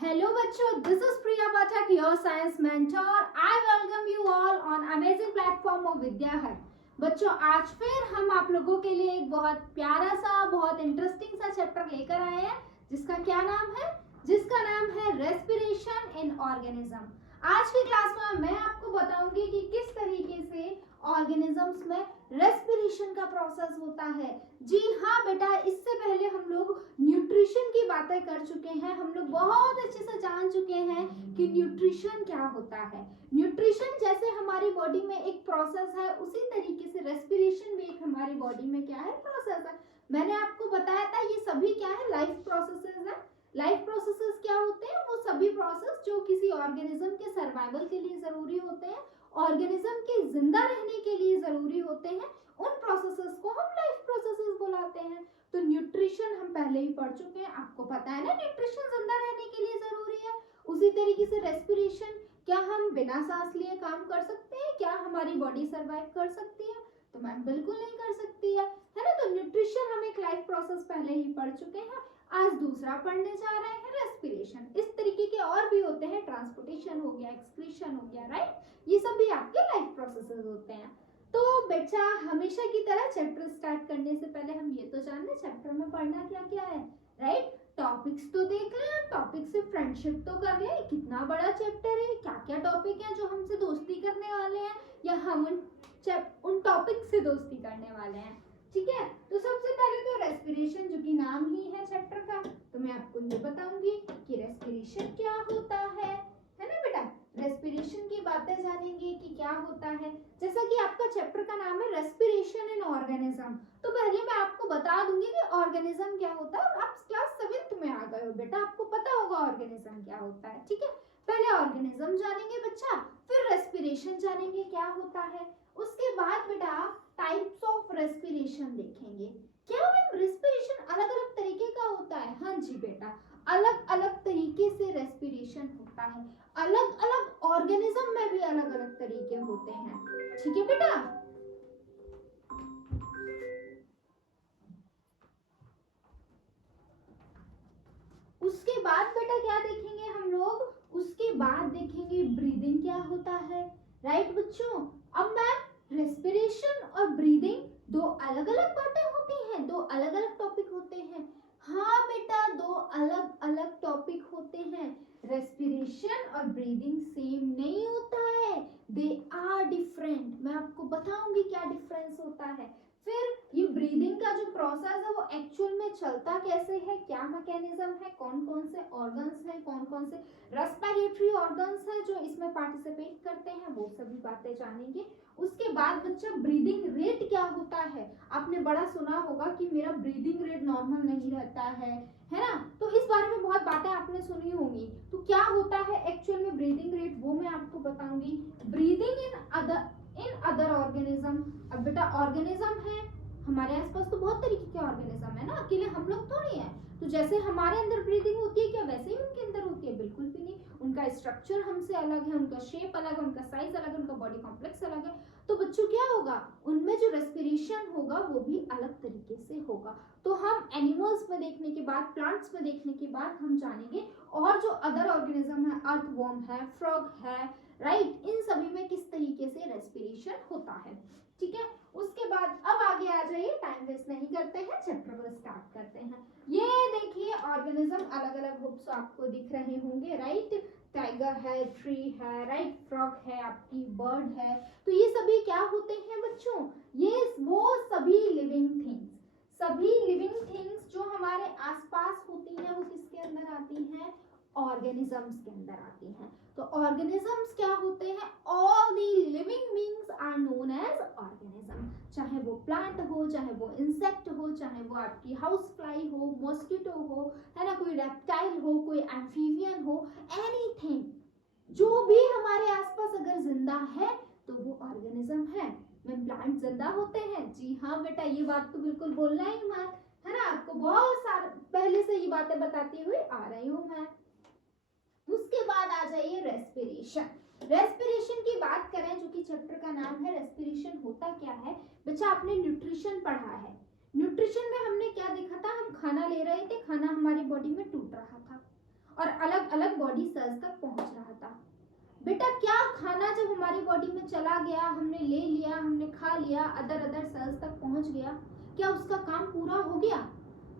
Hello बच्चों, this is Priya Pathak, your science mentor. I welcome you all on amazing platform of Vidya Hut. बच्चों आज फिर हम आप लोगों के लिए एक बहुत प्यारा सा बहुत इंटरेस्टिंग सा चैप्टर लेकर आए हैं जिसका नाम है रेस्पिरेशन इन ऑर्गेनिज्म। आज की क्लास में मैं आपको बताऊंगी कि किस तरीके से ऑर्गेनिजम्स में रेस्पिरेशन का प्रोसेस होता है। जी हाँ बेटा, इससे पहले हम लोग न्यूट्रिशन की बातें कर चुके हैं। हम लोग बहुत अच्छे से जान चुके हैं कि न्यूट्रिशन क्या होता है। न्यूट्रिशन जैसे हमारी बॉडी में एक प्रोसेस है, उसी तरीके से रेस्पिरेशन भी एक हमारी बॉडी में क्या है, प्रोसेस है। मैंने आपको बताया था ये सभी क्या है, लाइफ प्रोसेसेस है। लाइफ प्रोसेसेस क्या होते हैं? वो सभी प्रोसेस जो किसी ऑर्गेनिज्म के सर्वाइवल के लिए जरूरी होते हैं, ऑर्गेनिज्म के जिंदा रहने के लिए जरूरी होते हैं, उन प्रोसेसेस को हम लाइफ प्रोसेसेस बुलाते हैं। तो न्यूट्रिशन हम पहले ही पढ़ चुके हैं, आपको पता है ना न्यूट्रिशन जिंदा रहने के लिए जरूरी है। उसी तरीके से रेस्पिरेशन, क्या हम बिना सांस लिए काम कर सकते हैं? क्या हमारी बॉडी सर्वाइव कर सकती है? तो मैम बिल्कुल नहीं कर सकती है ना। तो न्यूट्रिशन हम एक लाइफ प्रोसेस पहले ही पढ़ चुके हैं। आज दूसरा पढ़ने जा रहे हैं रेस्पिरेशन। इस तरीके के और भी होते हैं, ट्रांसपोर्टेशन हो गया, एक्सक्रीशन हो गया, राइट। ये सब भी आपके लाइफ प्रोसेसेस होते हैं। तो बच्चा हमेशा की तरह चैप्टर स्टार्ट करने से पहले हम ये तो जान लें चैप्टर में पढ़ना क्या क्या है, राइट। टॉपिक्स तो देख लें, टॉपिक से फ्रेंडशिप तो कर लें। कितना बड़ा चैप्टर है, क्या क्या टॉपिक है जो हमसे दोस्ती करने वाले हैं या हम उन टॉपिक से दोस्ती करने वाले हैं, ठीक है। तो सबसे पहले तो रेस्पिरेशन, जो कि नाम ही है चैप्टर का, तो मैं आपको ये बताऊंगी कि रेस्पिरेशन क्या होता है ना बेटा। रेस्पिरेशन की बातें जानेंगे कि क्या होता है। जैसा कि आपका चैप्टर का नाम है रेस्पिरेशन इन ऑर्गेनिज्म, तो पहले मैं आपको बता दूंगी कि ऑर्गेनिज्म क्या होता है। और आप क्लास 7th में आ गए हो बेटा, आपको पता होगा ऑर्गेनिज्म क्या होता है, ठीक है। पहले ऑर्गेनिज्म जानेंगे बच्चा, फिर रेस्पिरेशन जानेंगे क्या होता है। उसके बाद बेटा टाइप्स ऑफ रेस्पिरेशन देखेंगे। क्या मैम रेस्पिरेशन अलग अलग तरीके का होता है? हाँ जी बेटा, अलग अलग तरीके से रेस्पिरेशन होता है। अलग अलग ऑर्गेनिज्म में भी अलग अलग तरीके होते हैं, ठीक है बेटा। उसके बाद बेटा क्या देखेंगे हम लोग? उसके बाद देखेंगे ब्रीदिंग क्या होता है, राइट बच्चों। अब मैम रेस्पिरेशन और ब्रीदिंग दो अलग अलग बातें होती हैं, दो अलग अलग टॉपिक होते हैं। हाँ बेटा, दो अलग अलग टॉपिक होते हैं। रेस्पिरेशन और ब्रीदिंग सेम नहीं होता है, दे आर डिफरेंट। मैं आपको बताऊंगी क्या डिफरेंस होता है। फिर ये ब्रीदिंग का जो प्रोसेस है वो एक्चुअल में चलता कैसे है, क्या मैकेनिज्म है, कौन कौन से ऑर्गन्स हैं, कौन कौन से रेस्पिरेटरी ऑर्गन्स हैं जो इसमें पार्टिसिपेट करते हैं, वो सभी बातें जानेंगे। उसके बाद बच्चा ब्रीदिंग रेट क्या होता है। आपने बड़ा सुना होगा कि मेरा ब्रीदिंग रेट नॉर्मल नहीं रहता है ना। तो इस बारे में बहुत बातें आपने सुनी होंगी। तो क्या होता है एक्चुअल में ब्रीदिंग रेट, वो मैं आपको बताऊंगी। Breathing in other organism. अब बेटा ऑर्गेनिज्म है, हमारे आसपास तो बहुत तरीके के ऑर्गेनिज्म है ना, अकेले हम लोग थोड़ी हैं। तो जैसे हमारे अंदर ब्रीदिंग होती है, क्या वैसे ही उनके अंदर होती है? बिल्कुल भी नहीं। उनका स्ट्रक्चर हमसे अलग है, उनका शेप अलग है, उनका साइज अलग है, उनका बॉडी कॉम्प्लेक्स अलग है। तो बच्चों क्या होगा, उनमें जो रेस्पिरेशन होगा वो भी अलग तरीके से होगा। तो हम एनिमल्स में देखने के बाद, प्लांट्स में देखने के बाद हम जानेंगे। और जो अदर ऑर्गेनिज्म है, अर्थवर्म है, फ्रॉग है, राइट, इन सभी में किस तरीके से रेस्पिरेशन होता है, ठीक है। उसके बाद अब आगे आ जाइए, टाइम वेस्ट नहीं करते हैं, चैप्टर को स्टार्ट करते हैं। ये देखिए ऑर्गेनिज्म अलग अलग ग्रुप्स आपको दिख रहे होंगे, राइट। टाइगर है, ट्री है, राइट, फ्रॉग है, आपकी बर्ड है। तो ये सभी क्या होते हैं बच्चों? ये वो सभी लिविंग थिंग्स, सभी लिविंग थिंग्स जो हमारे आसपास होती हैं, वो किसके अंदर आती हैं? ऑर्गेनिजम्स के अंदर आती हैं। तो ऑर्गेनिजम्स क्या होते हैं? All the living beings are known as organism. चाहे वो प्लांट हो, चाहे वो इंसेक्ट हो, चाहे वो आपकी हाउस फ्लाई हो, मॉस्किटो हो, है ना, कोई रेप्टाइल हो, कोई एम्फीबियन हो, एनीथिंग जो भी हमारे आसपास अगर जिंदा है तो वो ऑर्गेनिज्म है। में प्लांट जिंदा होते हैं? जी हाँ बेटा, ये बात तो बिल्कुल बोलना ही मत, है ना। आपको बहुत सारे पहले से ये बातें बताती हुई आ रही हूँ मैं। उसके बाद आ जाइए रेस्पिरेशन। रेस्पिरेशन की बात करें, जो कि चैप्टर का नाम है रेस्पिरेशन होता क्या है। बच्चा आपने न्यूट्रिशन पढ़ा है, न्यूट्रिशन में हमने क्या देखा था? हम खाना ले रहे थे, खाना हमारी बॉडी में टूट रहा था, और अलग अलग बॉडी सेल्स तक पहुंच रहा था। बेटा क्या खाना जब हमारी बॉडी में चला गया, हमने ले लिया, हमने खा लिया, अदर सेल्स तक पहुंच गया, क्या उसका काम पूरा हो गया?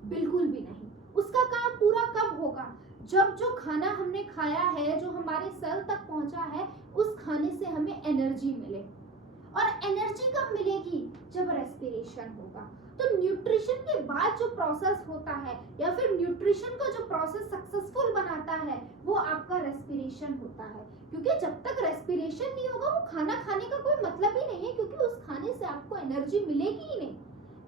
बिल्कुल भी नहीं। उसका काम पूरा कब होगा? जब जो खाना हमने खाया है, जो हमारे सेल तक पहुंचा है, उस खाने से हमें एनर्जी मिले। और एनर्जी कब मिलेगी? जब रेस्पिरेशन होगा। तो न्यूट्रिशन के बाद जो प्रोसेस होता है या फिर न्यूट्रिशन का जो प्रोसेस सक्सेसफुल बनाता है, वो आपका रेस्पिरेशन होता है। क्योंकि जब तक रेस्पिरेशन नहीं होगा, वो खाना खाने का कोई मतलब ही नहीं है, क्योंकि उस खाने से आपको एनर्जी मिलेगी ही नहीं।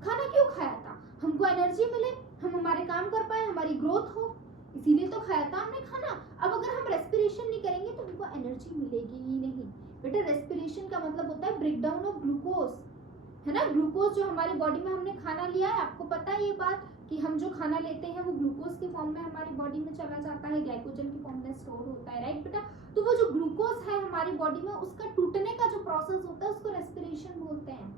खाना क्यों खाया था? हमको एनर्जी मिले, हम हमारे काम कर पाए, हमारी ग्रोथ हो, इसीलिए तो खाया था हमने खाना। अब अगर हम रेस्पिरेशन नहीं करेंगे तो हमको एनर्जी मिलेगी ही नहीं। बेटा रेस्पिरेशन का मतलब होता है ब्रेक डाउन ऑफ ग्लूकोज, है ना। ग्लूकोज जो हमारी बॉडी में हमने खाना लिया है, आपको पता है ये बात कि हम जो खाना लेते हैं वो ग्लूकोज के फॉर्म में हमारी बॉडी में चला जाता है, ग्लाइकोजन के फॉर्म में स्टोर होता है, राइट बेटा। तो वो जो ग्लूकोज है हमारी बॉडी में, उसका टूटने का जो प्रोसेस होता है उसको रेस्पिरेशन बोलते हैं।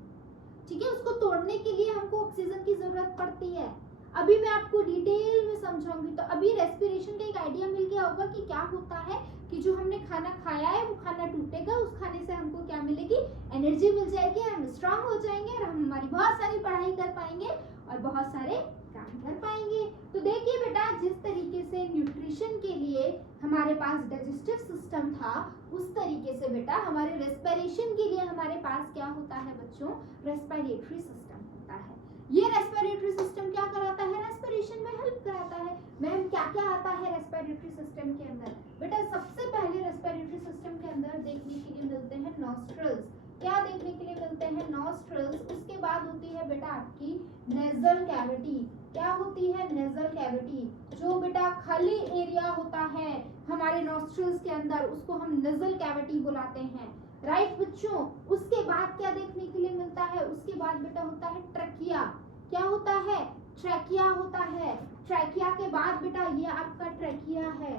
ठीक है, उसको तोड़ने के लिए हमको ऑक्सीजन की जरूरत पड़ती है। अभी मैं आपको डिटेल में समझाऊंगी। तो अभी रेस्पिरेशन का एक आइडिया मिल गया होगा कि क्या होता है, कि जो हमने खाना खाया है वो खाना टूटेगा, उस खाने से हमको क्या मिलेगी? एनर्जी मिल जाएगी, हम स्ट्रांग हो जाएंगे और हम हमारी बहुत सारी पढ़ाई कर पाएंगे और बहुत सारे काम कर पाएंगे। तो देखिए बेटा, जिस तरीके से न्यूट्रिशन के लिए हमारे पास डाइजेस्टिव सिस्टम था, उस तरीके से बेटा हमारे रेस्पिरेशन के लिए हमारे पास क्या होता है बच्चों? रेस्पिरेटरी सिस्टम होता है। ये रेस्पिरेटरी सिस्टम क्या कराता है? रेस्पिरेशन में हेल्प कराता है। मैम क्या क्या आता है रेस्पिरेटरी सिस्टम के अंदर? बेटा सबसे पहले रेस्पिरेटरी सिस्टम के अंदर देखने के लिए मिलते हैं नॉस्ट्रल्स। क्या देखने के लिए मिलते हैं? नॉस्ट्रल्स। उसके बाद होती है बेटा आपकी नेजल कैविटी। क्या होती है? Nasal cavity. जो बेटा खाली एरिया होता है हमारे नॉस्ट्रल्स के अंदर, उसको हम नेजल कैविटी बुलाते हैं, राइट बच्चों। उसके बाद क्या देखने के लिए मिलता है? उसके बाद बेटा होता है ट्रैकिया। क्या होता है? ट्रैकिया होता है। ट्रैकिया के बाद बेटा ये आपका ट्रैकिया है,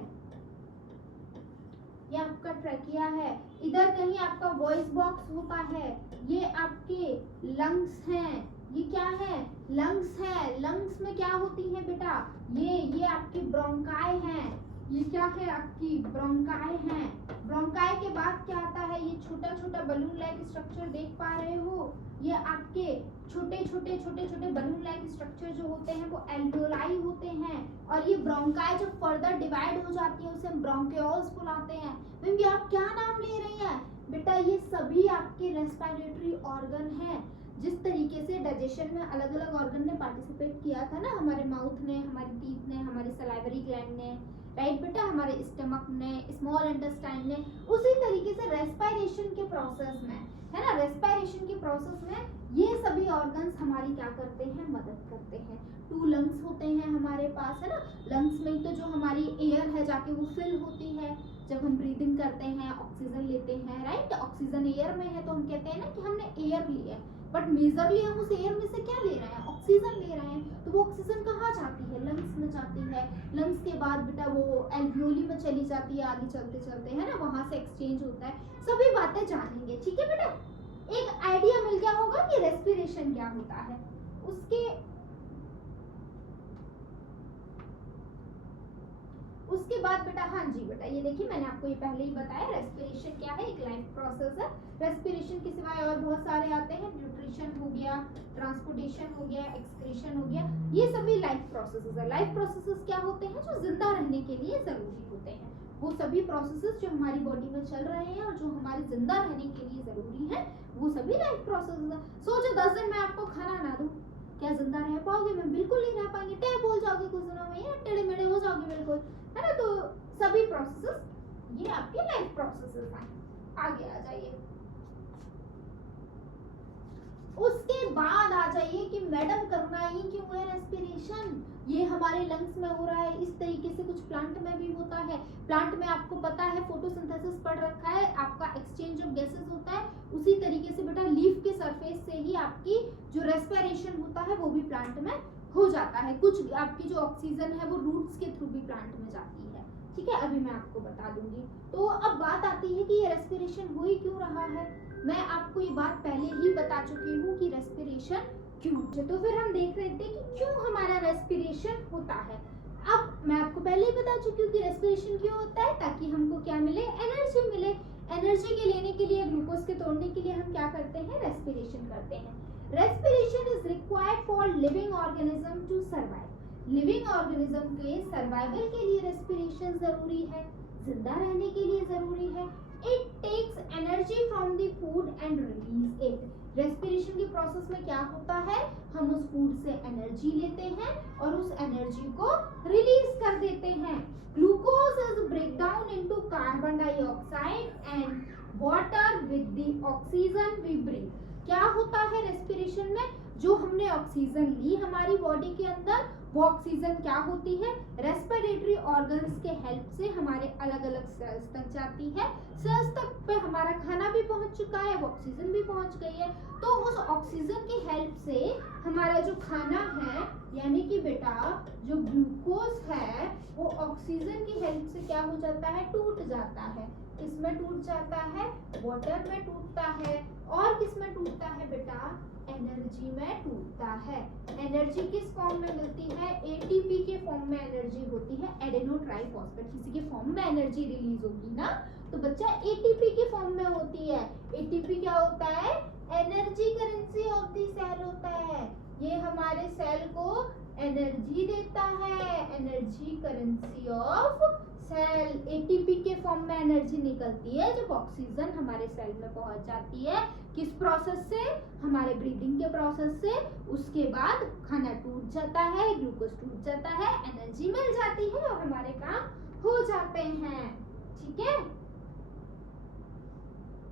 ये आपका ट्रैकिया है। इधर कहीं आपका वॉइस बॉक्स होता है, ये आपके लंग्स हैं। ये क्या है? लंग्स है। लंग्स में क्या होती है बेटा? ये आपकी ब्रोंकाई हैं। ये क्या है? आपकी ब्रोंकाई हैं। ब्रोंकाई के बाद क्या आता है? ये छोटा छोटा बलून लाइक स्ट्रक्चर देख पा रहे हो, ये आपके छोटे छोटे बलून लाइक स्ट्रक्चर जो होते हैं वो एल्वियोलाई होते हैं। और ये ब्रोंकाई जब फर्दर डिवाइड हो जाती है उसे हम ब्रोंकियोल्स बुलाते हैं। मैम ये आप क्या नाम ले रही हैं? बेटा ये सभी आपके रेस्पिरेटरी ऑर्गन हैं। जिस तरीके से डाइजेशन में अलग अलग ऑर्गन ने पार्टिसिपेट किया था ना, हमारे माउथ ने, हमारी टीथ ने, हमारे सलाइवरी ग्लैंड ने, राइट बेटा, हमारे स्टमक ने, स्मॉल इंटेस्टाइन ने, उसी तरीके से रेस्पिरेशन के प्रोसेस में, है ना, रेस्पिरेशन के प्रोसेस में ये सभी ऑर्गन्स हमारी क्या करते हैं? मदद करते हैं। 2 लंग्स होते हैं हमारे पास, है ना। लंग्स में तो जो हमारी एयर है जाके वो फिल होती है जब हम ब्रीदिंग करते हैं, ऑक्सीजन लेते हैं, राइट। ऑक्सीजन एयर में है तो हम कहते हैं ना कि हमने एयर ली है, बट मेजरली हम उस एयर में से क्या ले रहे हैं? ऑक्सीजन ले रहे हैं। तो वो ऑक्सीजन कहाँ जाती है? लंग्स में जाती है। लंग्स के बाद बेटा वो एल्वियोली में चली जाती है, आगे चलते चलते, है ना, वहां से एक्सचेंज होता है। सभी बातें जानेंगे, ठीक है बेटा। एक आइडिया मिल गया होगा कि रेस्पिरेशन क्या होता है। उसके बाद बेटा, हाँ जी बेटा, ये देखिए मैंने आपको ये पहले ही बताया, रेस्पिरेशन क्या है? एक लाइफ प्रोसेस है। रेस्पिरेशन के सिवाय और बहुत सारे आते हैं, न्यूट्रिशन हो गया, ट्रांसपोर्टेशन हो गया, एक्सक्रीशन हो गया, ये सभी लाइफ प्रोसेसेस है। लाइफ प्रोसेसेस क्या होते हैं? जो जिंदा रहने के लिए जरूरी होते हैं। वो सभी प्रोसेसेस जो हमारी बॉडी में चल रहे हैं और जो हमारे जिंदा रहने के लिए जरूरी है, वो सभी लाइफ प्रोसेसेस है। सोचो 10 दिन में आपको खाना ना दूं, क्या जिंदा रह पाओगे? मैं बिल्कुल नहीं रह पाएंगे, टेढ़े बोल जाओगे कुछ दिनों में, या टेढ़े मेढ़े हो जाओगे बिल्कुल, है ना। तो सभी प्रोसेसेस ये आपके लाइफ प्रोसेसेस हैं। आगे आ जाइए। उसके बाद आ जाइए कि मैडम करना ही क्यों है रेस्पिरेशन? ये हमारे लंग्स में हो रहा है, इस तरीके से कुछ प्लांट में भी होता है। प्लांट में आपको पता है फोटोसिंथेसिस पढ़ रखा है, आपका एक्सचेंज ऑफ गैसेस होता है। उसी तरीके से बेटा लीफ के सरफेस से ही आपकी जो रेस्पिरेशन होता है वो भी प्लांट में हो जाता है। कुछ आपकी जो ऑक्सीजन है वो रूट्स के थ्रू भी प्लांट में जाती है, ठीक है, अभी मैं आपको बता दूंगी। तो अब बात आती है कि ये रेस्पिरेशन हो ही क्यों रहा है। मैं आपको ये बात पहले ही बता चुकी हूँ कि रेस्पिरेशन क्यों। तो फिर हम देख रहे थे कि क्यों हमारा रेस्पिरेशन होता है। अब मैं आपको पहले ही बता चुकी हूँ कि रेस्पिरेशन क्यों होता है, ताकि हमको क्या मिले, एनर्जी मिले। एनर्जी के लेने के लिए, ग्लूकोज के तोड़ने के लिए हम क्या करते हैं, रेस्पिरेशन करते हैं। Respiration is required for living organism to survive. Living organism के सर्वाइवल के लिए रेस्पिरेशन जरूरी है, जिंदा रहने के लिए जरूरी है। It takes energy from the food and release it. Respiration के प्रोसेस में क्या होता है, हम उस फूड से एनर्जी लेते हैं और उस एनर्जी को रिलीज कर देते हैं। Glucose is break down into carbon dioxide and water with the oxygen we breathe. क्या होता है रेस्पिरेशन में, जो हमने ऑक्सीजन ली हमारी बॉडी के अंदर, वो ऑक्सीजन क्या होती है, रेस्पिरेटरी ऑर्गन्स के हेल्प से हमारे अलग अलग सेल्स तक जाती है। सेल्स तक पे हमारा खाना भी पहुंच चुका है, वो ऑक्सीजन भी पहुंच गई है। तो उस ऑक्सीजन की हेल्प से हमारा जो खाना है, यानी कि बेटा जो ग्लूकोज है, वो ऑक्सीजन की हेल्प से क्या हो जाता है, टूट जाता है। किसमें टूट जाता है, वाटर में टूटता है। और किसमें टूटता है बेटा, एनर्जी में टूटता है। एनर्जी किस फॉर्म में मिलती है, एटीपी के फॉर्म में एनर्जी होती है, एडेनो ट्राइफॉस्फेट किसी के फॉर्म में एनर्जी रिलीज होगी ना, तो बच्चा एटीपी के फॉर्म में होती है। एटीपी क्या होता है, energy currency of the cell होता है। ये हमारे सेल को एनर्जी देता है, energy currency of cell. ATP के फॉर्म में एनर्जी निकलती है जब ऑक्सीजन हमारे सेल में पहुंच जाती है। किस प्रोसेस से, हमारे ब्रीदिंग के प्रोसेस से। उसके बाद खाना टूट जाता है, ग्लूकोज टूट जाता है, एनर्जी मिल जाती है और हमारे काम हो जाते हैं। ठीक है,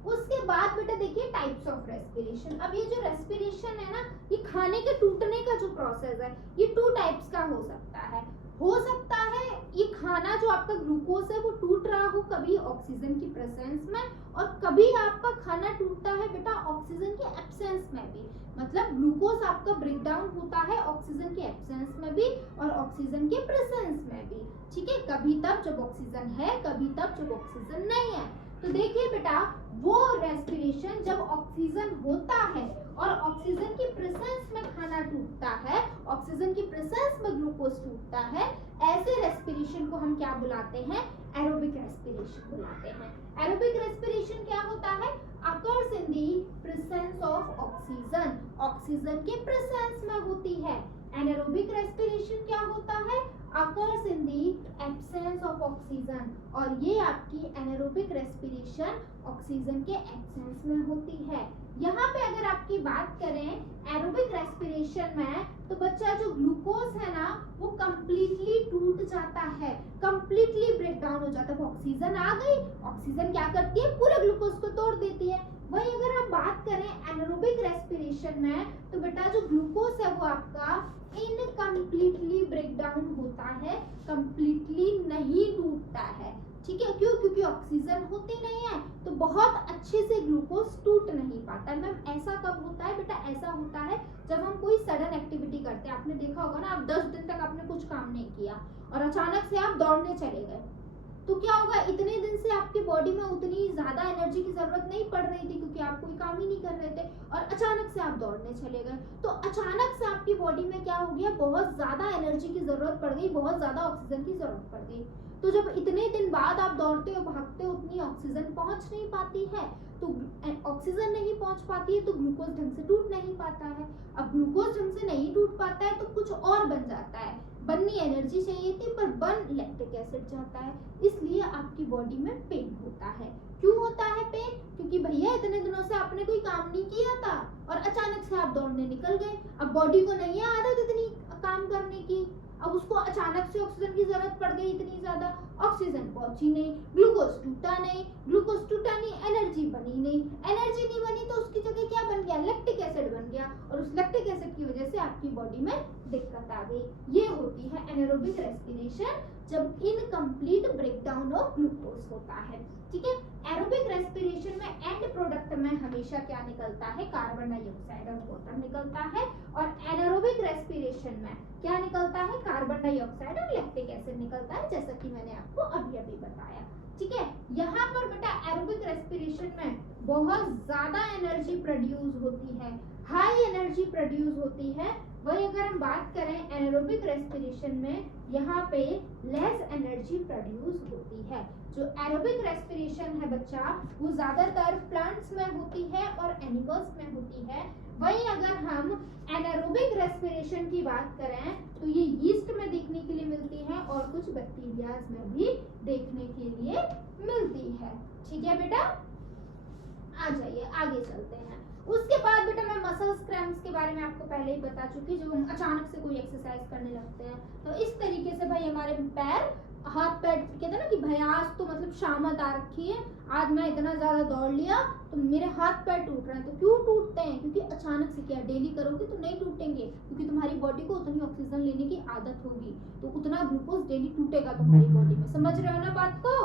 उसके बाद बेटा देखिए टाइप्स ऑफ रेस्पिरेशन। अब ये जो रेस्पिरेशन है ना, ये खाने के टूटने का जो प्रोसेस है, ये 2 टाइप्स का हो सकता है। हो सकता है ये खाना जो आपका ग्लूकोज है वो टूट रहा हो कभी ऑक्सीजन की प्रेजेंस में, और कभी आपका खाना टूटता है बेटा ऑक्सीजन के एब्सेंस में भी। मतलब ग्लूकोज आपका ब्रेक डाउन होता है ऑक्सीजन के एब्सेंस में भी और ऑक्सीजन के प्रेजेंस में भी। ठीक है, कभी तब जब ऑक्सीजन है, कभी तब जब ऑक्सीजन नहीं है। तो देखिए बेटा, वो रेस्पिरेशन जब ऑक्सीजन होता है और ऑक्सीजन की प्रेजेंस में खाना टूटता है, ऑक्सीजन की प्रेजेंस में ग्लूकोज टूटता है, ऐसे रेस्पिरेशन को हम क्या बुलाते हैं, एरोबिक रेस्पिरेशन बुलाते हैं। एरोबिक रेस्पिरेशन क्या होता है, occurs in the presence of oxygen, oxygen के प्रेजेंस में होती है। एनारोबिक रेस्पिरेशन क्या होता है, occurs in the absence of oxygen, और ये आपकी एनारोबिक रेस्पिरेशन ऑक्सीजन के एब्सेंस में होती है। यहाँ पे अगर आपकी बात करें एरोबिक रेस्पिरेशन में, तो बच्चा जो ग्लूकोज है ना वो कंप्लीटली टूट जाता है, कंप्लीटली ब्रेक डाउन हो जाता है। ऑक्सीजन आ गई, ऑक्सीजन क्या करती है, पूरे ग्लूकोज को तोड़ देती है। वही अगर हम बात करें एनारोबिक रेस्पिरेशन में, तो बेटा जो ग्लूकोज है वो आपका इनकम्प्लीटली ब्रेक डाउन होता है, कंप्लीटली नहीं टूटता है। ठीक है, क्यों, क्योंकि ऑक्सीजन होती नहीं है तो बहुत अच्छे से ग्लूकोज टूट नहीं पाता। मैम ऐसा कब होता है बेटा, ऐसा होता है जब हम कोई सडन एक्टिविटी करते हैं। आपने देखा होगा ना, आप 10 दिन तक आपने कुछ काम नहीं किया और अचानक से आप दौड़ने चले गए, तो क्या होगा, इतने दिन से आपकी बॉडी में उतनी ज्यादा एनर्जी की जरूरत नहीं पड़ रही थी क्योंकि आप कोई काम ही नहीं कर रहे थे, और अचानक से आप दौड़ने चले गए, तो अचानक से आपकी बॉडी में क्या हो गया, बहुत ज्यादा एनर्जी की जरूरत पड़ गई, बहुत ज्यादा ऑक्सीजन की जरूरत पड़ गई। तो जब इतने दिन बाद आप दौड़ते हो, भागते हो, उतनी ऑक्सीजन पहुंच नहीं पाती है, तो ऑक्सीजन नहीं पहुंच पाती है तो ग्लूकोज ढंग से टूट नहीं पाता है। अब ग्लूकोज ढंग से नहीं टूट पाता है तो कुछ और बन जाता है, बननी एनर्जी चाहिए थी पर बन लैक्टिक एसिड जाता है, इसलिए आपकी बॉडी में पेन होता है। क्यों होता है पेन, क्योंकि भैया इतने दिनों से आपने कोई काम नहीं किया था और अचानक से आप दौड़ने निकल गए। अब बॉडी को नहीं है आदत इतनी काम करने की, अब उसको अचानक से ऑक्सीजन की जरूरत पड़ गई इतनी ज्यादा, ऑक्सीजन पहुंची नहीं, ग्लूकोज टूटा नहीं, ग्लूकोज टूटा नहीं, एनर्जी बनी नहीं, एनर्जी नहीं बनी तो उसकी जगह क्या बन गया, लैक्टिक एसिड बन गया, और उस लैक्टिक एसिड की वजह से आपकी बॉडी में दिक्कत आ गई। ये होती है एनारोबिक रेस्पिरेशन, जब इनकम्प्लीट ब्रेकडाउन ऑफ ग्लूकोज होता है। ठीक है, एरोबिक रेस्पिरेशन में एंड प्रोडक्ट में हमेशा क्या निकलता है, कार्बन डाइऑक्साइड और वाटर निकलता है, और एनारोबिक रेस्पिरेशन में क्या निकलता है, कार्बन डाइऑक्साइड और लैक्टिक एसिड निकलता है, जैसा कि मैंने आपको अभी अभी बताया। ठीक है, यहाँ पर बेटा एरोबिक रेस्पिरेशन में बहुत ज्यादा एनर्जी प्रोड्यूस होती है, हाई एनर्जी प्रोड्यूस होती है, वही अगर हम बात करें एनारोबिक रेस्पिरेशन में, यहाँ पे लेस एनर्जी प्रोड्यूस होती है। जो एरोबिक रेस्पिरेशन है बच्चा, वो ज्यादातर प्लांट्स में होती है और एनिमल्स में होती है। वहीं अगर हम एनारोबिक रेस्पिरेशन की बात करें तो ये यीस्ट में देखने के लिए मिलती है और कुछ बैक्टीरियाज में भी देखने के लिए मिलती है। ठीक है बेटा, आ जाइए आगे चलते हैं। उसके बाद बेटा मैं मसल्स क्रैम्प्स के बारे में आपको पहले ही बता चुकी, जब हम अचानक से कोई एक्सरसाइज करने लगते हैं तो इस तरीके से भाई हमारे पैर, हाथ पैर, कहते हैं ना कि भाई आज तो मतलब शामत आ रखी है, आज मैं इतना ज्यादा दौड़ लिया तो मेरे हाथ पैर टूट रहे हैं। तो क्यों टूटते हैं? क्योंकि अचानक से, क्या डेली करोगे तो नहीं टूटेंगे, क्योंकि तुम्हारी बॉडी को उतनी ऑक्सीजन लेने की आदत होगी, तो उतना ग्लूकोज डेली टूटेगा तुम्हारी बॉडी में। समझ रहे हो ना बात को?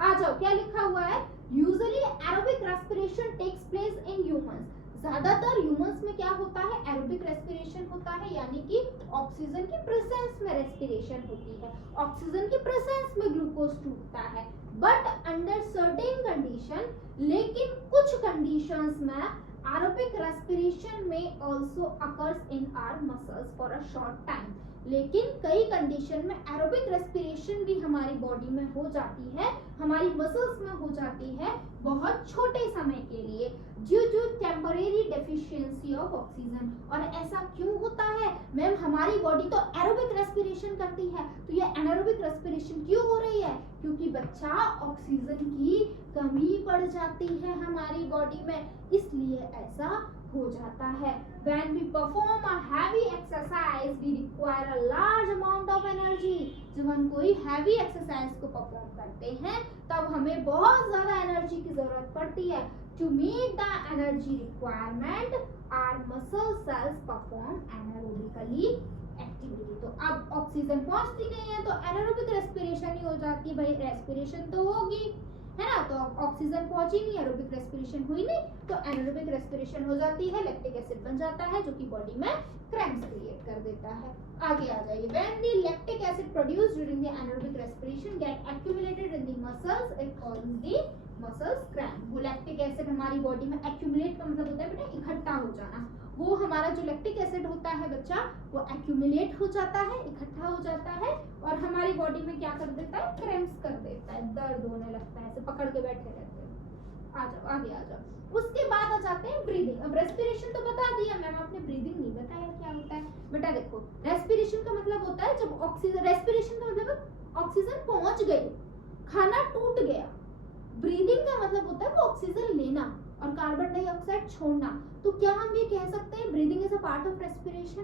आ जाओ, क्या लिखा हुआ है? Usually aerobic respiration takes place in humans. ज्यादातर ह्यूमंस में क्या होता है? एरोबिक रेस्पिरेशन होता है, यानी कि ऑक्सीजन की प्रेजेंस में रेस्पिरेशन होती है, ऑक्सीजन की प्रेजेंस में ग्लूकोज टूटता है। बट अंडर सर्टेन कंडीशन, लेकिन कुछ कंडीशंस में एरोबिक रेस्पिरेशन में also occurs in our muscles for a short time. लेकिन कई कंडीशन में एरोबिक रेस्पिरेशन भी हमारी बॉडी में हो जाती है, हमारी मसल्स में हो जाती है बहुत छोटे समय के लिए, due to temporary deficiency of oxygen. और ऐसा क्यों होता है? मैम हमारी बॉडी तो एरोबिक रेस्पिरेशन करती है, तो ये एनारोबिक रेस्पिरेशन क्यों हो रही है? क्योंकि बच्चा ऑक्सीजन की कमी पड़ जाती है हमारी बॉडी में, इसलिए ऐसा हो जाता है। When we perform a heavy exercise, we require a large amount of energy. जब हम कोई हैवी एक्सरसाइज को परफॉर्म करते हैं तब हमें बहुत ज्यादा एनर्जी की जरूरत पड़ती है। To meet the energy requirement, our muscle cells perform anaerobically activity. तो अब ऑक्सीजन पहुंचती नहीं है तो एनारोबिक रेस्पिरेशन ही हो जाती है। भाई रेस्पिरेशन तो होगी, है ना, तो ऑक्सीजन पहुंची नहीं, एरोबिक रेस्पिरेशन हुई नहीं, तो एनारोबिक रेस्पिरेशन हो जाती है, लैक्टिक एसिड बन जाता है जो कि बॉडी में क्रैम्प्स क्रिएट कर देता है। आगे आ जाइए। When the lactic acid produced during the anaerobic respiration get accumulated in the muscles, it causes the muscles cramp. वो लैक्टिक एसिड हमारी बॉडी में एक्यूमुलेट का मतलब होता है बेटा इकट्ठा हो जाना। वो हमारा जो लैक्टिक एसिड होता है बच्चा, वो एक्यूमुलेट हो जाता है, इकट्ठा हो जाता है और हमारी बॉडी में क्या कर देता है? क्रैम्प्स कर देता है, दर्द होने लगता है, ऐसे पकड़ के बैठे रहते हैं। आ जाओ आगे आ जाओ। उसके बाद आ जाते हैं ब्रीदिंग। अब रेस्पिरेशन तो बता दिया मैम, आपने ब्रीदिंग नहीं बताया क्या होता है बेटा। देखो रेस्पिरेशन का मतलब होता है जब ऑक्सीजन, रेस्पिरेशन का मतलब ऑक्सीजन पहुंच गई, खाना टूट गया। ब्रीदिंग का मतलब होता है वो ऑक्सीजन लेना और कार्बन डाइऑक्साइड छोड़ना। तो क्या हम ये कह सकते हैं breathing is a part of respiration?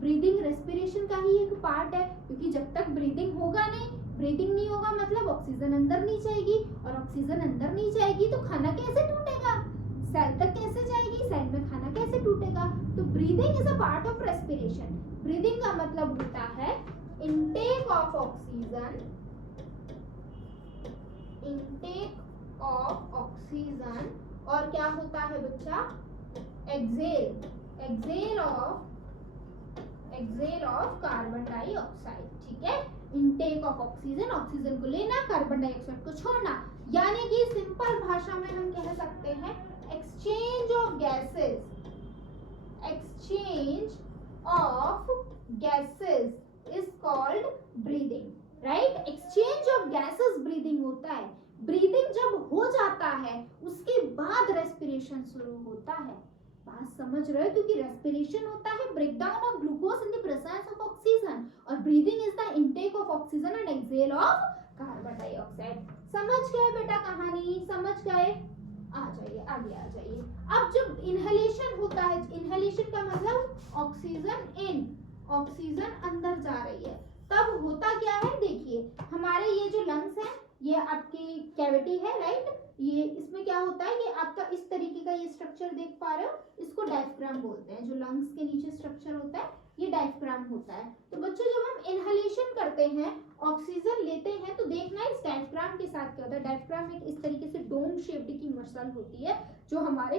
Breathing respiration का ही एक पार्ट है, क्योंकि जब तक ब्रीदिंग होगा नहीं, ब्रीदिंग नहीं होगा मतलब ऑक्सीजन अंदर नहीं जाएगी, और ऑक्सीजन अंदर नहीं जाएगी तो खाना कैसे टूटेगा? सेल तक कैसे जाएगी? सेल में खाना कैसे टूटेगा? तो breathing is a part of respiration. Breathing का मतलब होता है intake of oxygen, intake of oxygen, और क्या होता है बच्चा? Exhale, exhale of carbon dioxide. ठीक है, इनटेक ऑफ ऑक्सीजन, ऑक्सीजन को लेना, कार्बन डाइऑक्साइड को छोड़ना। यानी कि सिंपल भाषा में हम कह सकते हैं exchange of gases, exchange of gases is called breathing, right. Exchange of gases breathing होता है। ब्रीदिंग जब हो जाता है उसके बाद रेस्पिरेशन शुरू होता है। बात समझ रहे हो? क्योंकि रेस्पिरेशन होता है breakdown of glucose in the presence of oxygen, और breathing is the intake of oxygen and exhale of carbon dioxide. समझ गए बेटा कहानी? समझ गए? आ जाइए आगे आ जाइए। अब जब इनहेलेशन होता है, इनहेलेशन का मतलब ऑक्सीजन इन, ऑक्सीजन अंदर जा रही है, तब होता क्या है? देखिए हमारे ये जो लंग्स है, ये आपकी कैविटी है, राइट। ये इसमें क्या होता है, ये आपका इस तरीके का ये स्ट्रक्चर देख पा रहे हो, इसको डायफ्राम बोलते हैं। जो लंग्स के नीचे स्ट्रक्चर होता है ये डायफ्राम होता है। तो बच्चों जब हम इनहेलेशन करते हैं, ऑक्सीजन लेते हैं, तो देखना इस डायफ्राम के साथ क्या होता है। डायफ्राम एक इस तरीके से डोम शेप्ड की मसल होती है जो हमारे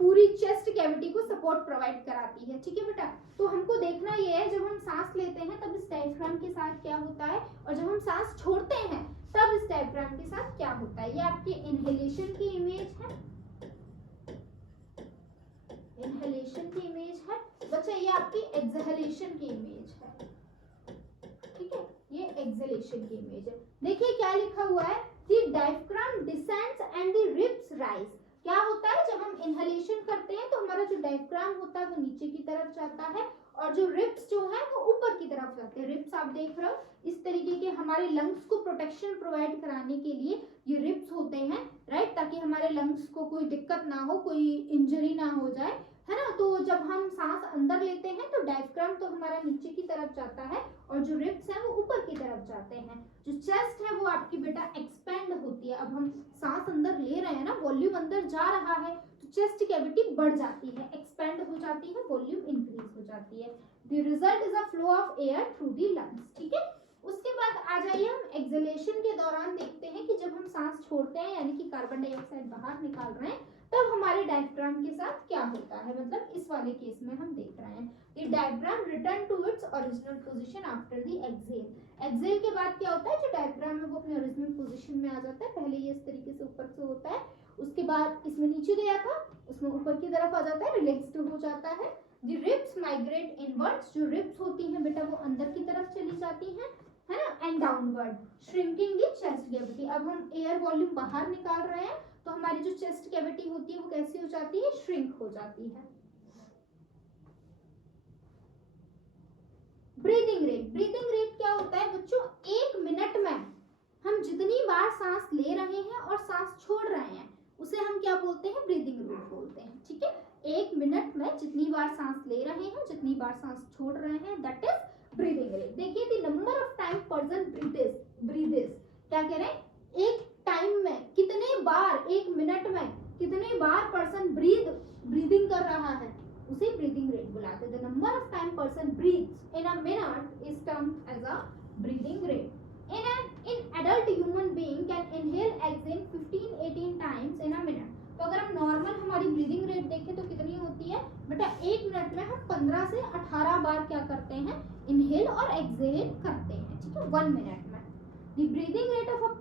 पूरी चेस्ट कैविटी को सपोर्ट प्रोवाइड कराती है। ठीक है बेटा, तो हमको देखना ये है जब हम सांस लेते हैं तब इस डायफ्राम के साथ क्या होता है, और जब हम सांस छोड़ते हैं तब इस डायफ्राम के साथ क्या होता है। ये आपकी इनहेलेशन की इमेज है, इनहेलेशन की इमेज है बच्चा। ये आपकी एक्सहेलेशन की इमेज है, ठीक है, ये एक्सहेलेशन की इमेज है। देखिए क्या लिखा हुआ है, the diaphragm descends and the ribs rise. क्या होता है जब हम इनहेलेशन करते हैं तो हमारा जो डायफ्राम होता है वो नीचे की तरफ जाता है और जो रिब्स जो है वो ऊपर की तरफ जाते हैं। रिब्स आप देख रहे हो इस तरीके के हमारे लंग्स को प्रोटेक्शन प्रोवाइड कराने के लिए ये रिब्स होते हैं, राइट, ताकि हमारे लंग्स को कोई दिक्कत ना हो, कोई इंजरी ना हो जाए, है ना। तो जब हम सांस अंदर लेते हैं तो डायफ्राम तो हमारा नीचे की तरफ जाता है और जो रिब्स हैं वो ऊपर की तरफ जाते हैं। जो चेस्ट है वो आपकी बेटा एक्सपेंड होती है। अब हम सांस अंदर ले रहे हैं ना, वॉल्यूम अंदर जा रहा है तो चेस्ट कैविटी बढ़ जाती है, एक्सपेंड हो जाती है, वॉल्यूम इंक्रीज हो जाती है। The result is a flow of air through the lungs, ठीक है। उसके बाद आ जाइए हम एक्सहेलेशन के दौरान देखते हैं कि जब हम सांस छोड़ते हैं यानी कि कार्बन डाइऑक्साइड बाहर निकाल रहे हैं तब हमारे डायफ्राम के साथ क्या होता है, मतलब इस वाले केस में हम देख रहे हैं the diaphragm return to its original position after the exhale. Exhale के बाद क्या होता है, जो डायफ्राम है वो अपने ओरिजिनल पोजीशन में आ जाता है। पहले ये इस तरीके से ऊपर से होता है, उसके बाद इसमें नीचे गया था, उसमें ऊपर की तरफ आ जाता है, रिलैक्स्ड हो जाता है। द रिब्स माइग्रेट इनवर्ड्स, जो रिब्स होती हैं बेटा वो अंदर की तरफ चली जाती हैं, है ना, and downward shrinking the chest cavity. अब हम एयर वॉल्यूम बाहर निकाल रहे हैं तो हमारी जो चेस्ट कैविटी होती है वो कैसी हो जाती है, श्रिंक हो जाती है। ब्रीदिंग रेट, ब्रीदिंग रेट क्या होता है बच्चों, एक मिनट में हम जितनी बार सांस ले रहे हैं और सांस छोड़ रहे हैं उसे हम क्या बोलते हैं, ब्रीदिंग रेट बोलते हैं, ठीक है। एक मिनट में जितनी बार सांस ले रहे हैं जितनी बार सांस छोड़ रहे हैं दैट इज ब्रीदिंग रेट। देखिए the number of time person breathes, क्या कह रहे हैं, एक टाइम में कितने बार, एक मिनट में कितने बार पर्सन ब्रीदिंग कर रहा है उसे ब्रीदिंग रेट बुलाते हैं। The number of time person breathes in a minute is termed as a breathing rate. in adult human being can inhale exhale 15-18 times in a minute। तो अगर हम नॉर्मल हमारी ब्रीदिंग रेट देखें तो कितनी होती है बेटा, एक मिनट में हम 15 से 18 बार क्या करते हैं, इनहेल और एक्सहेल करते हैं, ठीक है, 1 मिनट में। The breathing rate of a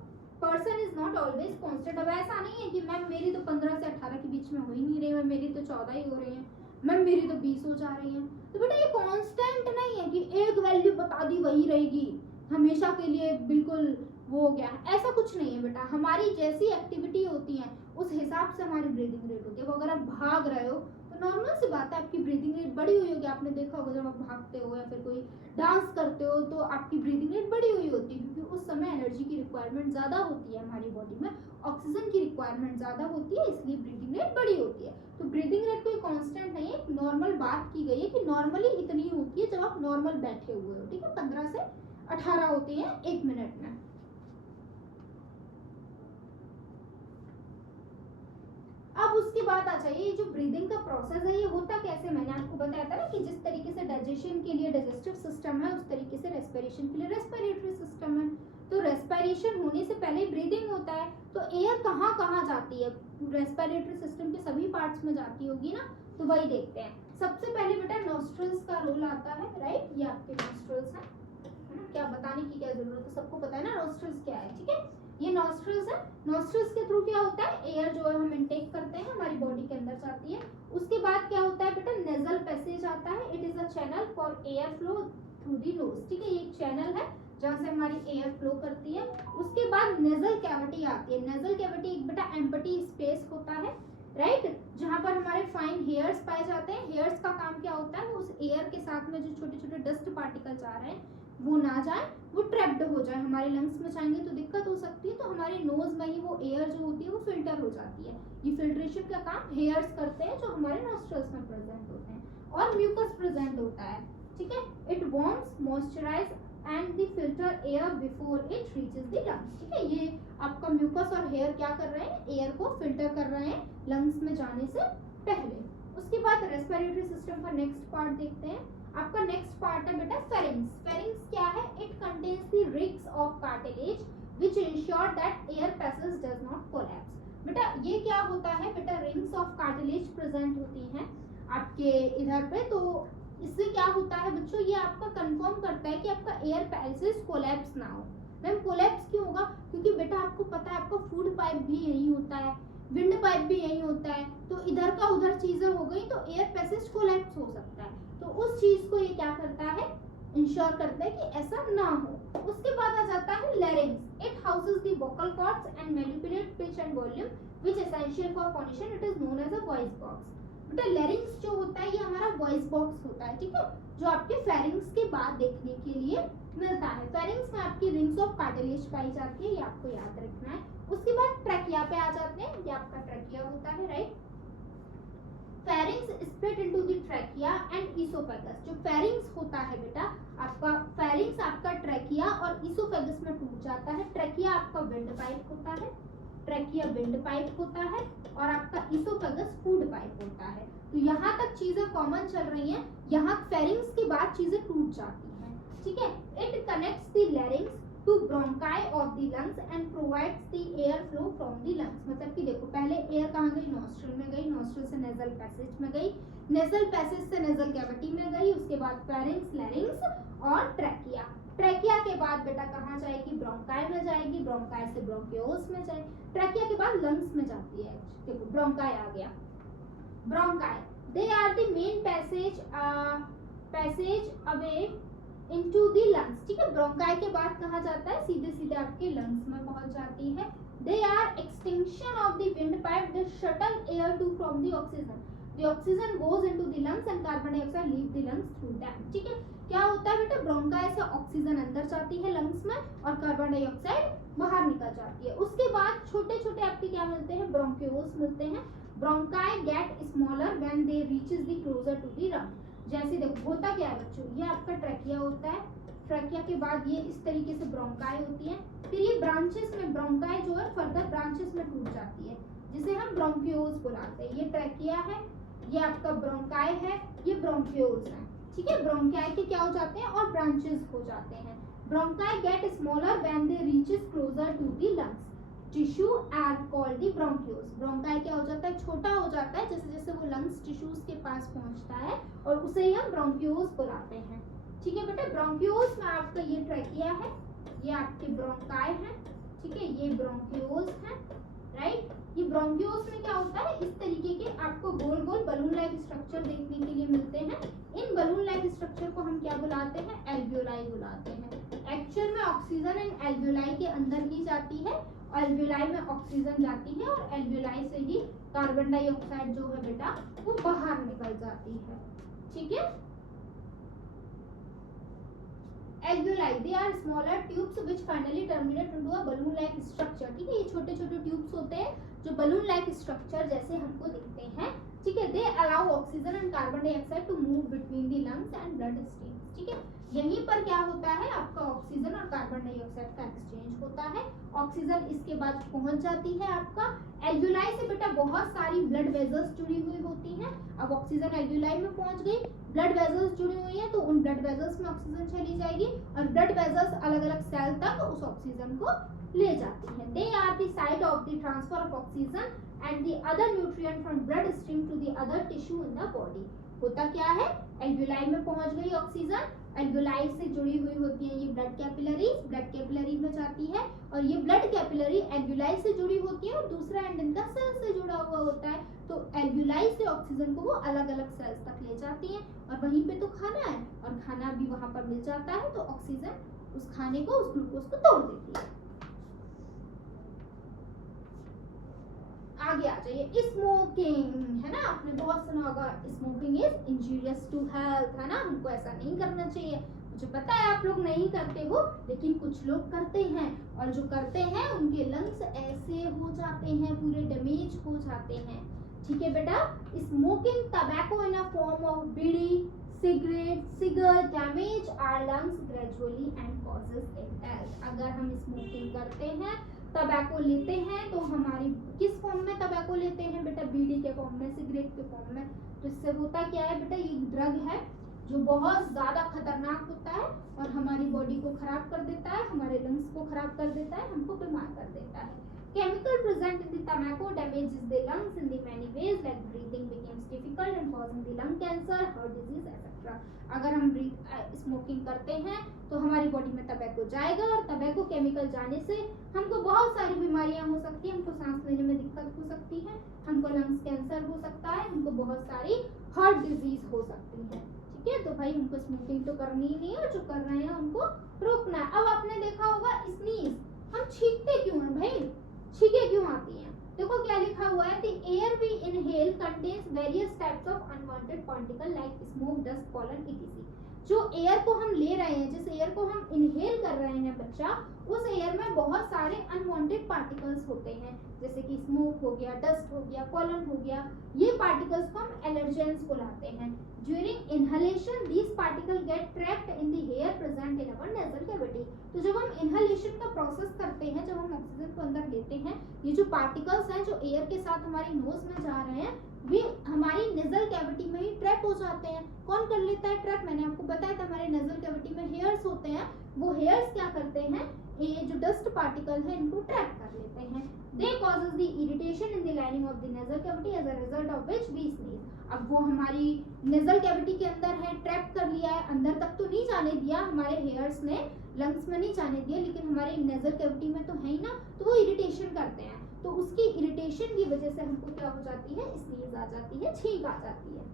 person is not always constant. अब ऐसा नहीं है कि मैम मेरी तो 15 से 18 के बीच में हो ही नहीं रही है, मेरी तो 14 ही हो रही है, मैम मेरी तो 20 हो जा रही है। तो बेटा ये कांस्टेंट नहीं है कि एक वैल्यू बता दी वही रहेगी हमेशा के लिए, बिल्कुल वो हो गया, ऐसा कुछ नहीं है बेटा। हमारी जैसी एक्टिविटी होती है उस हिसाब से हमारी ब्रीदिंग रेट होती है। वो अगर आप भाग रहे हो तो नॉर्मल सी बात है आपकी ब्रीदिंग रेट बढ़ी हुई होगी। आपने देखा होगा जब आप भागते हो या फिर कोई डांस करते हो तो आपकी ब्रीदिंग रेट बढ़ी हुई होती है, क्योंकि उस समय एनर्जी की रिक्वायरमेंट ज़्यादा होती है, हमारी बॉडी में ऑक्सीजन की रिक्वायरमेंट ज़्यादा होती है, इसलिए ब्रीदिंग रेट बढ़ी होती है। तो ब्रीदिंग रेट कोई कांस्टेंट नहीं है, नॉर्मल बात की गई है कि नॉर्मली इतनी होती है जब आप नॉर्मल बैठे हुए हो, ठीक है, 15 से 18 होती है एक मिनट में। अब उसके बाद आ जाइए, ये जो ब्रीदिंग का प्रोसेस है ये होता कैसे, मैंने आपको बताया था ना कि जिस तरीके से डाइजेशन के लिए डाइजेस्टिव सिस्टम है उस तरीके से रेस्पिरेशन के लिए रेस्पिरेटरी सिस्टम है। तो रेस्पिरेशन होने से पहले ब्रीदिंग होता है, तो एयर कहाँ कहाँ जाती है, रेस्पिरेटरी सिस्टम के सभी पार्ट्स में जाती होगी ना, तो वही देखते हैं। सबसे पहले बेटा नॉस्ट्रल्स का रोल आता है, राइट, ये आपके नॉस्ट्रल्स हैं, क्या बताने की क्या जरूरत है, सबको पता है ना नॉस्ट्रल्स क्या है, ठीक है। ये नॉस्ट्रल्स है, नॉस्ट्रल्स के थ्रू क्या होता है, एयर जो है हम इनटेक करते हैं हमारी बॉडी के अंदर जाती है। उसके बाद क्या होता है बेटा, नेजल पैसेज आता है, it is a channel for air flow through the nose, ठीक है, ये एक चैनल है जहाँ से हमारी एयर फ्लो करती है। उसके बाद नेजल कैविटी आती है। नेजल कैविटी एक बेटा एम्प्टी स्पेस होता है, राइट, जहाँ पर हमारे फाइन हेयर्स पाए जाते हैं। हेयर्स का काम क्या होता है, उस एयर के साथ में जो छोटे छोटे डस्ट पार्टिकल्स आ रहे हैं वो ना जाए, वो ट्रैप्ड हो जाए, हमारे लंग्स में जाएंगे तो दिक्कत हो सकती है, तो हमारे नोज में ही वो एयर जो होती है वो फिल्टर हो जाती है। ये फिल्ट्रेशन का काम हेयर्स करते हैं जो हमारे नॉस्ट्रल्स में प्रेजेंट होते हैं। और म्यूकस प्रेजेंट होता है, ठीक है, it warms moisturise and the filter air before it reaches the lungs, ठीक है। ये आपका म्यूकस और हेयर क्या कर रहे हैं, एयर को फिल्टर कर रहे हैं लंग्स में जाने से पहले। उसके बाद रेस्पिरेटरी सिस्टम का नेक्स्ट पार्ट देखते हैं। आपका नेक्स्ट पार्ट है बेटा फेरिंग्स। फेरिंग्स क्या है, it contains the rigs of cartilage which ensure that air passage does not collapse. बेटा ये क्या होता है बेटा, रिंग्स ऑफ कार्टिलेज प्रेजेंट होती हैं आपके इधर पे, तो इससे क्या होता है बच्चों, ये आपका कंफर्म करता है कि आपका एयर पैसेज कोलैप्स ना हो। मैम कोलैप्स क्यों होगा, क्योंकि बेटा आपको पता है आपका फूड पाइप भी यही होता है, विंड पाइप भी यही होता है, तो इधर का उधर चीजें हो गई तो एयर पैसेज कोलैप्स हो सकता है। तो उस चीज को ये क्या करता है, इंश्योर करता है कि ऐसा ना हो। उसके बाद आ जाता है larynx. It houses the vocal cords and manipulate pitch and volume which essential for phonation. It is known as a voice box. बेटा लैरिंग्स जो होता है ये हमारा वॉइस बॉक्स होता है, ठीक है, जो आपके फेरिंग्स के बाद देखने के लिए मिलता है। फेरिंग्स में आपकी रिंग्स ऑफ कार्टिलेज पाई जाती है, ये आपको याद रखना है। उसके बाद ट्रैकिया पे आ जाते हैं, ये आपका ट्रैकिया होता है, right. Pharynx split into the trachea and oesophagus. जो फेरिंग्स होता है बेटा आपका, फेरिंग्स आपका ट्रैकिया और इसोफेगस में टूट जाता है। ट्रैकिया आपका विंड पाइप होता है, ट्रैकिया विंड पाइप होता है और आपका इसोफेगस फूड पाइप होता है। तो यहाँ तक चीजें कॉमन चल रही हैं, यहाँ फेरिंग्स के बाद चीजें टूट जाती हैं, ठीक है। It connects the larynx to bronchi of the lungs and provides the air flow from the lungs. मतलब कि देखो पहले एयर कहाँ गई, नॉस्ट्रल में गई, नॉस्ट्रल से नेजल पैसेज में गई, नेजल पैसेज से नेजल कैविटी में गई, उसके बाद फेरिंग्स, लैरिंग्स और ट्रैकिया। ट्रैकिया के बाद बेटा कहाँ जाएगी, ब्रोंकाई में जाएगी, ब्रोंकाई से ब्रोंकियोल्स में जाएगी, ट्रैकिया के बाद लंग्स में जाती है। देखो ब्रोंकाई आ गया, bronchi they are the main passageway into the lungs, ठीक है। ब्रोंकाई के बाद कहाँ जाता है, सीधे सीधे आपके लंग्स में पहुंच जाती है। They are extension of the wind pipe that shuttle air to from the oxygen. The oxygen goes into the lungs and carbon dioxide leave the lungs through them, ठीक है। क्या होता है बेटा, ब्रोंकाई से ऑक्सीजन अंदर जाती है लंग्स में और कार्बन डाइऑक्साइड बाहर निकल जाती है। उसके बाद छोटे छोटे आपके क्या मिलते हैं, ब्रोंकियोल्स मिलते हैं। Bronchi get smaller when they reaches the closer to the lung. जैसे देखो होता क्या है बच्चों, ये आपका ट्रैकिया होता है, ट्रैकिया के बाद ये इस तरीके से ब्रोंकाई होती है, फिर ये ब्रांचेस में ब्रोंकाई जो है फर्दर ब्रांचेस में टूट जाती है, जिसे हम ब्रोंकियोल्स बुलाते हैं। ये ट्रैकिया है, ये आपका ब्रोंकाई है, ये ब्रोंकियोल्स है, ठीक है। ब्रोंकाई के क्या हो जाते हैं और ब्रांचेस हो जाते हैं। Bronchi get smaller when they reaches closer to the lungs tissue are called the bronchioles. Bronchi क्या हो जाता है, छोटा हो जाता है जैसे जैसे वो लंग्स टिश्यूज के पास पहुंचता है और उसे ही हम ब्रोंकियोल्स बुलाते हैं, ठीक है बेटा। ब्रोंकियोल्स में आपका ये ट्रैकिया है, ये आपके ब्रोंकाई है, ठीक है, ये ब्रोंकियोल्स है, राइट। ये ब्रोंकियोल्स में क्या होता है, इस तरीके के आपको गोल गोल बलून लाइक स्ट्रक्चर देखने के लिए मिलते हैं। इन बलून लाइक स्ट्रक्चर को हम क्या बुलाते हैं, एल्वियोलाई बुलाते हैं। एक्चुअल में ऑक्सीजन इन एल्वियोलाई के अंदर ही जाती है, एल्वियोलाई में ऑक्सीजन जाती है और एल्वियोलाई से ही कार्बन डाइऑक्साइड जो है बेटा वो बाहर निकल जाती है, ठीक है। Alveoli, they are smaller tubes which finally terminate into a balloon-like structure, ठीक है। ये छोटे छोटे ट्यूब्स होते हैं जो बलून लाइक स्ट्रक्चर जैसे हमको दिखते हैं, ठीक है। They allow oxygen and carbon dioxide to move between the lungs and blood streams, ठीक है। यहीं पर क्या होता है, आपका ऑक्सीजन और कार्बन डाइऑक्साइड का एक्सचेंज होता है। ऑक्सीजन इसके बाद पहुंच जाती है आपका एल्वियोलाई से बेटा, बहुत सारी ब्लड वेजल्स जुड़ी हुई होती हैं। अब ऑक्सीजन एल्वियोलाई में पहुंच गई, ब्लड वेजल्स जुड़ी हुई हैं, तो उन ब्लड वेजल्स में ऑक्सीजन चली जाएगी और ब्लड वेजल्स अलग अलग सेल तक उस ऑक्सीजन को ले जाती है। They are the site of the transfer of oxygen and the other nutrient from blood stream to the other tissue in the body. होता क्या है, एल्वियोलाई में पहुंच गई ऑक्सीजन, एल्वियोलाई से जुड़ी हुई होती है ये ब्लड कैपिलरीज, ब्लड कैपिलरी में जाती है और ये ब्लड कैपिलरी एल्वियोलाई से जुड़ी होती है और दूसरा एंड इनका सेल से जुड़ा हुआ होता है। तो एल्वियोलाई से ऑक्सीजन को वो अलग अलग सेल्स तक ले जाती है और वहीं पे तो खाना है और खाना भी वहां पर मिल जाता है, तो ऑक्सीजन उस खाने को, उस ग्लूकोज को तोड़ देती है। आगे आ जाइए, स्मोकिंग है ना, आपने बहुत सुना होगा, smoking is injurious to health, है ना, हमको ऐसा नहीं करना चाहिए। मुझे पता है आप लोग नहीं करते हो, लेकिन कुछ लोग करते हैं और जो करते हैं उनके लंग्स ऐसे हो जाते हैं, पूरे डैमेज हो जाते हैं, ठीक है बेटा। Smoking tobacco in a form of bidi, cigarette, cigar damage our lungs gradually and causes death. अगर हम स्मोकिंग करते हैं, टबैको लेते हैं, तो हमारी किस फॉर्म में टबैको लेते हैं बेटा, बीड़ी के फॉर्म में, सिगरेट के फॉर्म में, तो इससे होता क्या है बेटा, ये ड्रग है जो बहुत ज्यादा खतरनाक होता है और हमारी बॉडी को खराब कर देता है, हमारे लंग्स को खराब कर देता है, हमको बीमार कर देता है। Chemical present in the tobacco damages the lungs in the many ways, like breathing becomes difficult and causing the lung cancer, heart disease, etc. अगर हम स्मोकिंग करते हैं तो हमारी बॉडी में टबैको जाएगा और टबैको केमिकल जाने से हमको बहुत सारी बीमारियां हो सकती हैं, हमको सांस लेने में दिक्कत हो सकती है, हमको लंग्स कैंसर हो सकता है, हमको बहुत सारी हार्ट डिजीज हो सकती है, ठीक ओके, तो भाई हमको स्मोकिंग तो करनी ही नहीं है, जो कर रहे हैं उनको रोकना है। अब आपने देखा होगा स्नीज, हम छींकते क्यों हैं भाई, छींके क्यों आती हैं? देखो क्या लिखा हुआ है, the air we inhale contains various types of unwanted particle like smoke, dust, pollen etc। जो एयर को हम ले रहे हैं, जिस एयर को हम इनहेल कर रहे हैं बच्चा, उस एयर में बहुत सारे अनवांटेड पार्टिकल्स होते हैं, जैसे कि स्मोक हो गया, डस्ट हो गया, पॉलन हो गया। ये पार्टिकल्स को हम एलर्जेंस बुलाते हैं। During inhalation these particle gate trapped in the air present in our nasal cavity. तो जब हम इनहेलेशन का प्रोसेस करते हैं, जब हम ऑक्सीजन को अंदर लेते हैं, ये जो पार्टिकल्स हैं जो एयर के साथ हमारी नोज में जा रहे हैं, वे हमारी नेजल कैविटी में ही ट्रैप हो जाते हैं। कौन कर लेता है ट्रैप? मैंने आपको बताया था, हमारे नेजल कैविटी में हेयर्स होते हैं, वो हेयर्स क्या करते हैं, ये जो डस्ट पार्टिकल है इनको ट्रैप कर लेते हैं। They causes the irritation in the lining of the nasal cavity as a result of which we sneeze. अब वो हमारी नेजल कैविटी के अंदर है, ट्रैप कर लिया है, अंदर तक तो नहीं जाने दिया, हमारे हेयर्स ने लंग्स में नहीं जाने दिया, लेकिन हमारे नेजल कैविटी में तो है ही ना, तो वो इरिटेशन करते हैं। तो उसकी इरिटेशन की वजह से हमको क्या हो जाती है, स्नीज आ जाती है, छींक आ जाती है।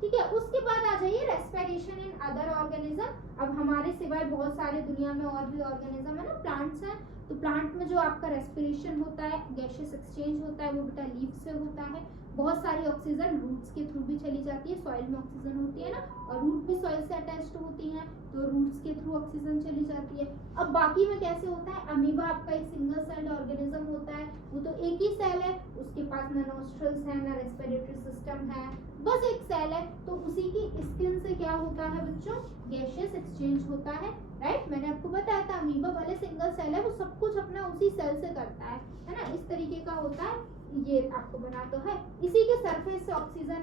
ठीक है, उसके बाद आ जाइए रेस्पिरेशन इन अदर ऑर्गेनिज्म। अब हमारे सिवाय बहुत सारे दुनिया में और भी ऑर्गेनिज्म है ना, प्लांट्स हैं, तो प्लांट में जो आपका रेस्पिरेशन होता है, गैसेस एक्सचेंज होता है, वो बेटा लीफ से होता है। बहुत सारी ऑक्सीजन रूट्स के थ्रू भी चली जाती है, सॉइल में ऑक्सीजन होती है ना, और रूट भी सॉइल से अटैच्ड होती हैं, तो रूट्स के थ्रू ऑक्सीजन चली जाती है। अब बाकी में कैसे होता है, अमीबा आपका एक सिंगल सेल्ड ऑर्गेनिज्म होता है, वो तो एक ही सेल है, उसके पास ना नोस्ट्रल्स है, ना रेस्पिरेटरी सिस्टम है, बस एक सेल है, तो उसी की स्किन से क्या होता है बच्चों, गैसेस एक्सचेंज होता है, राइट। मैंने आपको बताया था अमीबा वाले सिंगल सेल है, वो सब कुछ अपना उसी सेल से करता है ना, इस तरीके का होता है। ये आपको बना तो है, इसी के सरफेस से ऑक्सीजन,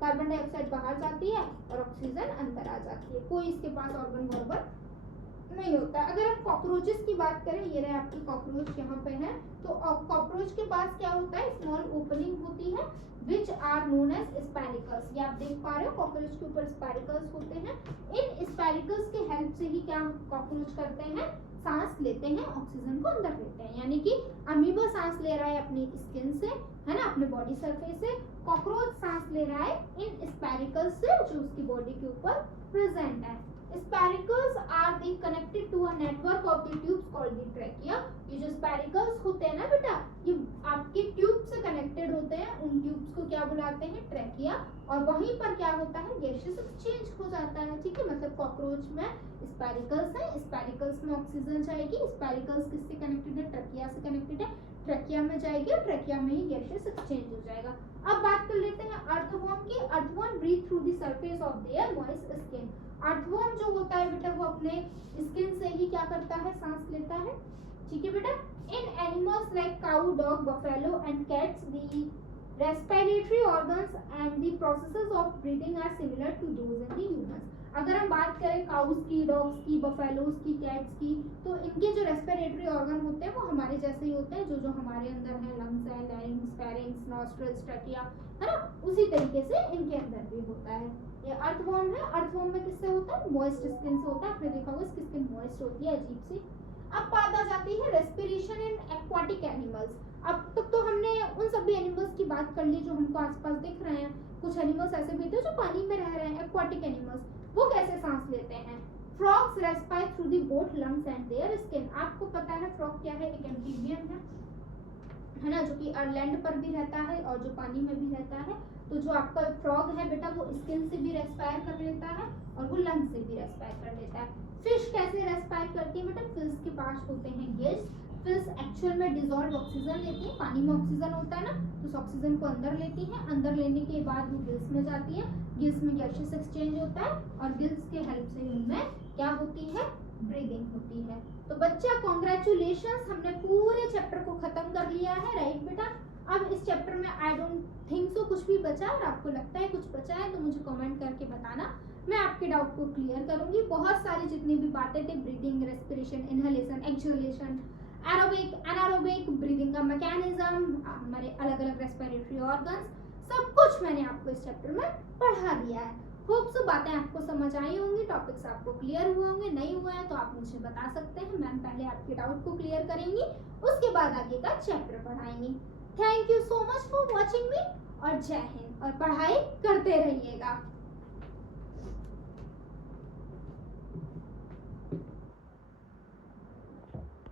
कार्बन डाइऑक्साइड बाहर जाती है और ऑक्सीजन अंदर आ जाती है, कोई इसके पास ऑर्गन वॉर्गन नहीं होता। अगर हम कॉकरोचेस की बात करें, ये रहे आपकी कॉकरोच यहाँ पे है, तो कॉकरोच के पास क्या होता है, स्मॉल ओपनिंग होती है which are known as स्पैरिकल्स। ये आप देख पा रहे हो, कॉकरोच के ऊपर स्पैरिकल्स होते हैं। इन स्पैरिकल्स के हेल्प से ही क्या कॉकरोच करते हैं, सांस लेते हैं, ऑक्सीजन को अंदर लेते हैं। यानी कि अमीबा सांस ले रहा है अपनी स्किन से, है ना, अपने बॉडी सरफेस से, कॉकरोच सांस ले रहा है इन स्पैरिकल्स से जो उसकी बॉडी के ऊपर प्रेजेंट है। Spiracles are the connected to a network of the tubes called the trachea. ये जो स्पैरिकल्स होते हैं ना बेटा, ये आपके ट्यूब से कनेक्टेड होते हैं, उन ट्यूब्स को क्या बुलाते हैं, ट्रैकिया, और वहीं पर क्या होता है, गैसेस एक्सचेंज हो जाता है। ठीक है, मतलब कॉकरोच में स्पैरिकल्स है, स्पैरिकल्स में ऑक्सीजन जाएगी, स्पैरिकल्स किससे कनेक्टेड है, ट्रैकिया से कनेक्टेड है, ट्रैकिया में जाएगी और ट्रैकिया में ही गैसेस एक्सचेंज हो जाएगा। अब बात कर लेते हैं अर्थवर्म की। Earthworm breathe through the surface of their moist skin. Earthworm जो होता है बेटा, वो अपने स्किन से ही क्या करता है, सांस लेता है। ठीक है बेटा, in animals like cow, dog, buffalo and cats the respiratory organs and the processes of breathing are similar to those in the humans. अगर हम बात करें काउस की, डॉग्स की, बफेलोज की, कैट्स की, तो इनके जो रेस्पिरेटरी ऑर्गन होते हैं वो हमारे जैसे ही होते हैं, जो जो हमारे अंदर है, लंग्स है, लैरिंग्स, फेरिंग्स, नॉस्ट्रल्स, ट्रैकिया, है ना, उसी तरीके से इनके अंदर भी होता है। ये अर्थवर्म है, अर्थवर्म में किससे होता है, मॉइस्ट स्किन से होता है। आपने देखा होगा इसकी स्किन मॉइस्ट होती है, अजीब सी। अब बात आ जाती है रेस्पिरेशन इन एक्वाटिक एनिमल्स। अब तक तो हमने उन सभी एनिमल्स की बात कर ली जो हमको आसपास दिख रहे हैं। कुछ एनिमल्स ऐसे भी थे जो पानी में रह रहे हैं, एक्वाटिक एनिमल्स, वो कैसे सांस लेते हैं। Frogs respire through the both lungs and their skin. आपको पता है फ्रॉग क्या है, एक एम्फीबियन है ना, जो कि लैंड पर भी रहता है और जो पानी में भी रहता है। तो जो आपका फ्रॉग है बेटा, वो स्किन से भी रेस्पायर कर लेता है और वो लंग से भी रेस्पायर कर लेता है। फिश कैसे रेस्पायर करती है बेटा, फिश के पास होते हैं गिल्स। फिश एक्चुअल में डिजॉल्व ऑक्सीजन लेती है, पानी में ऑक्सीजन होता है ना, तो उस ऑक्सीजन को अंदर लेती है, अंदर लेने के बाद वो गिल्स में जाती है, गिल्स में गैसेस एक्सचेंज होता है और गिल्स के हेल्प से उनमें क्या होती है, ब्रीदिंग होती है। तो बच्चा कॉन्ग्रेचुलेशंस, हमने पूरे चैप्टर को खत्म कर लिया है, राइट बेटा। अब इस चैप्टर में आई डोंट थिंक सो कुछ भी बचा है, और आपको लगता है कुछ बचा है तो मुझे कमेंट करके बताना, मैं आपके डाउट को क्लियर करूंगी। बहुत सारी जितनी भी बातें थे, breathing, respiration, inhalation, exhalation, aerobic, anaerobic, breathing का मैकेनिज्म, हमारे अलग अलग रेस्पिरेटरी ऑर्गन्स, सब कुछ मैंने आपको इस चैप्टर में पढ़ा दिया है। होप सो बातें आपको समझ आई होंगी, टॉपिक्स आपको क्लियर हुए होंगे। नहीं हुआ है तो आप मुझे बता सकते हैं, मैम पहले आपके डाउट को क्लियर करेंगी, उसके बाद आगे का चैप्टर पढ़ाएंगी। Thank you so much for watching me, और जय हिंद, और पढ़ाई करते रहिएगा।